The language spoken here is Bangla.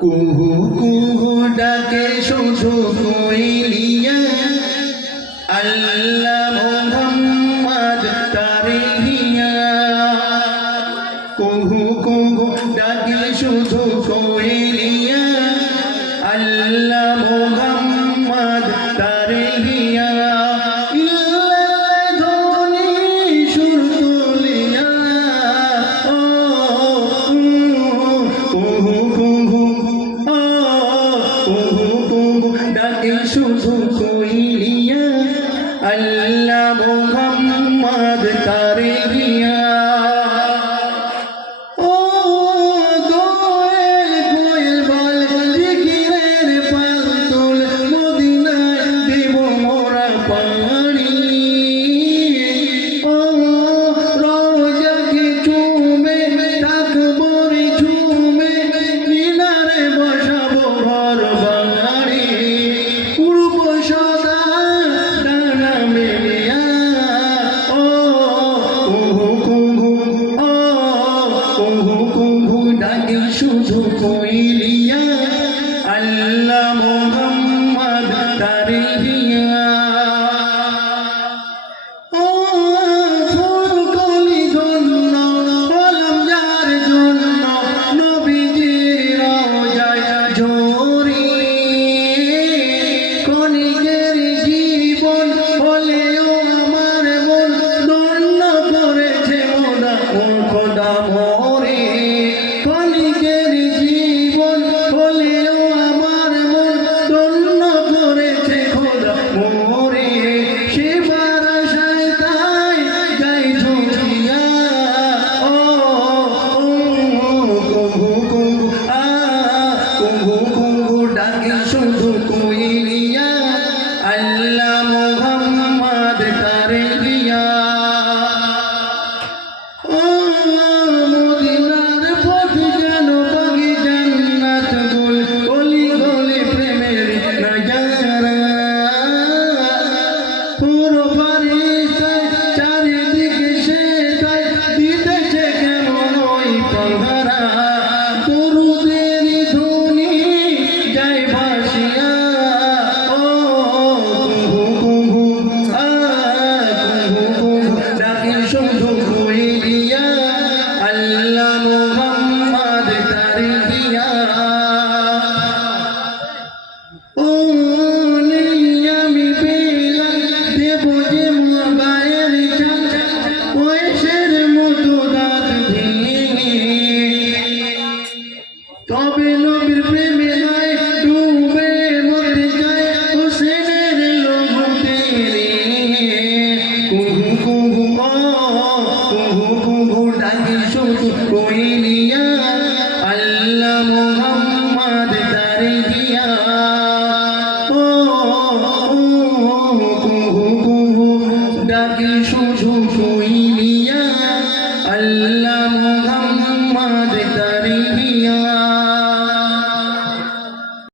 কুহু কুহু ডাকে শুধু কুইলিয়া আল্লাহ মোহাম্মদ তারিয়া কুহু কুহু ডাকে শুধু কুই സുസു അല്ല മുഹമ്മദ് തറി কোইলিয়া আল্লাহ মোহাম্মদ তারিহি তবে নবীর প্রেমে নাই ডুবে মরতে চায় হোসেনের লোভতে কুহু কুহু কুহু দিয়া। ও কুহু কুহু ডাকি শুধু কোইলিয়া আল্লাহ